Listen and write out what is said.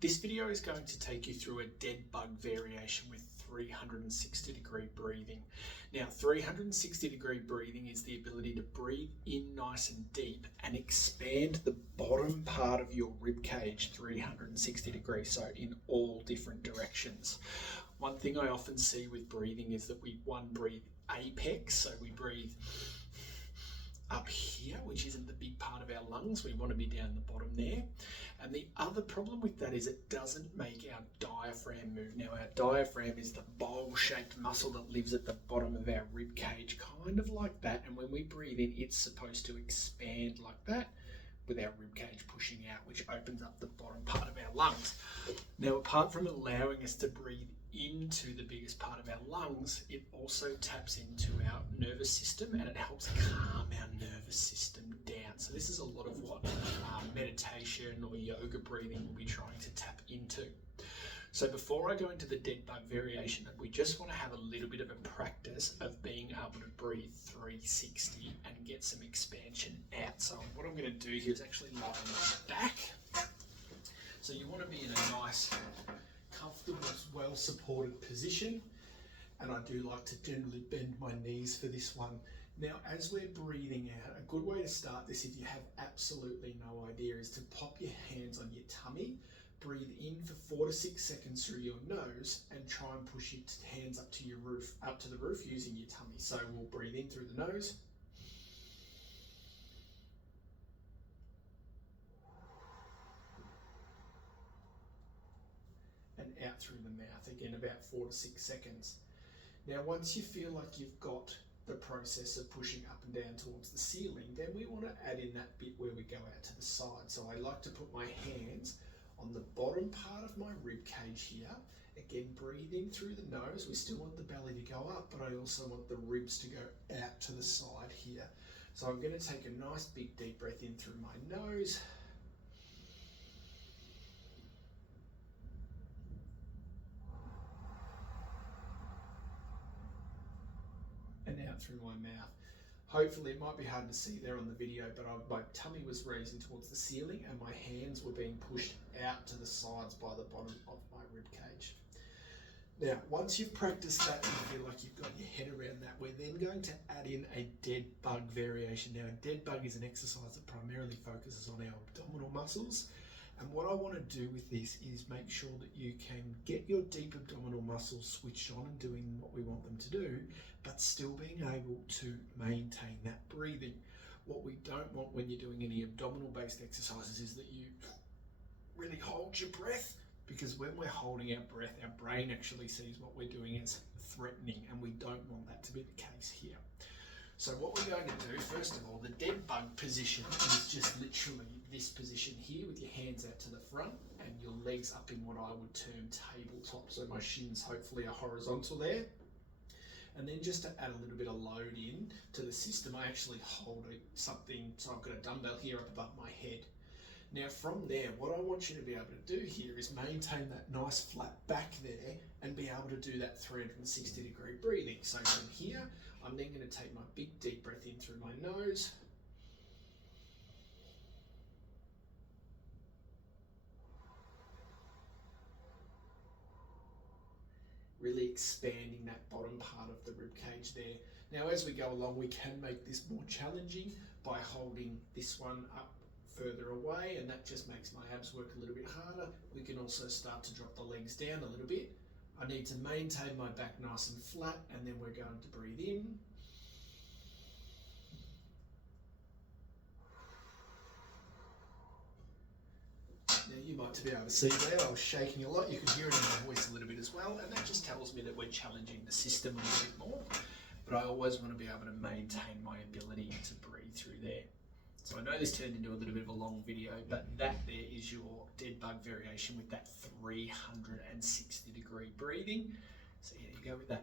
This video is going to take you through a dead bug variation with 360-degree breathing. Now, 360-degree breathing is the ability to breathe in nice and deep and expand the bottom part of your rib cage 360 degrees, so in all different directions. One thing I often see with breathing is that we breathe apex, so we breathe up here, which isn't the big part of our lungs. We want to be down the bottom there. And the other problem with that is it doesn't make our diaphragm move. Now, our diaphragm is the bowl-shaped muscle that lives at the bottom of our rib cage, kind of like that. And when we breathe in, it's supposed to expand like that, with our rib cage pushing out, which opens up the bottom part of our lungs. Now, apart from allowing us to breathe into the biggest part of our lungs, it also taps into our nervous system and it helps calm our nervous system down. So this is a lot of what meditation or yoga breathing will be trying to tap into. So before I go into the dead bug variation, we just want to have a little bit of a practice of being able to breathe 360 and get some expansion out. So what I'm going to do here is actually lie on my back. So you want to be in a nice, comfortable, well-supported position. And I do like to generally bend my knees for this one. Now, as we're breathing out, a good way to start this, if you have absolutely no idea, is to pop your hands on your tummy. Breathe in for 4 to 6 seconds through your nose and try and push your hands up to the roof using your tummy. So we'll breathe in through the nose. And out through the mouth, again about 4 to 6 seconds. Now, once you feel like you've got the process of pushing up and down towards the ceiling, then we want to add in that bit where we go out to the side. So I like to put my hands on the bottom part of my rib cage here. Again, breathing through the nose. We still want the belly to go up, but I also want the ribs to go out to the side here. So I'm going to take a nice big deep breath in through my nose. And out through my mouth. Hopefully it might be hard to see there on the video, but my tummy was raising towards the ceiling and my hands were being pushed out to the sides by the bottom of my rib cage. Now, once you've practiced that and you feel like you've got your head around that, we're then going to add in a dead bug variation. Now, a dead bug is an exercise that primarily focuses on our abdominal muscles. And what I want to do with this is make sure that you can get your deep abdominal muscles switched on and doing what we want them to do, but still being able to maintain that breathing. What we don't want when you're doing any abdominal based exercises is that you really hold your breath, because when we're holding our breath, our brain actually sees what we're doing as threatening, and we don't want that to be the case here. So what we're going to do, first of all, the dead bug position is just literally this position here with your hands out to the front and your legs up in what I would term tabletop. So my shins hopefully are horizontal there. And then just to add a little bit of load in to the system, I actually hold something, so I've got a dumbbell here up above my head. Now from there, what I want you to be able to do here is maintain that nice flat back there and be able to do that 360 degree breathing. So from here, I'm then going to take my big deep breath in through my nose. Really expanding that bottom part of the rib cage there. Now, as we go along, we can make this more challenging by holding this one up further away, and that just makes my abs work a little bit harder. We can also start to drop the legs down a little bit. I need to maintain my back nice and flat, and then we're going to breathe in. Now you might be able to see there, I was shaking a lot. You could hear it in my voice a little bit as well, and that just tells me that we're challenging the system a little bit more. But I always want to be able to maintain my ability to breathe through there. So I know this turned into a little bit of a long video, but that there is your dead bug variation with that 360 degree breathing. So here you go with that.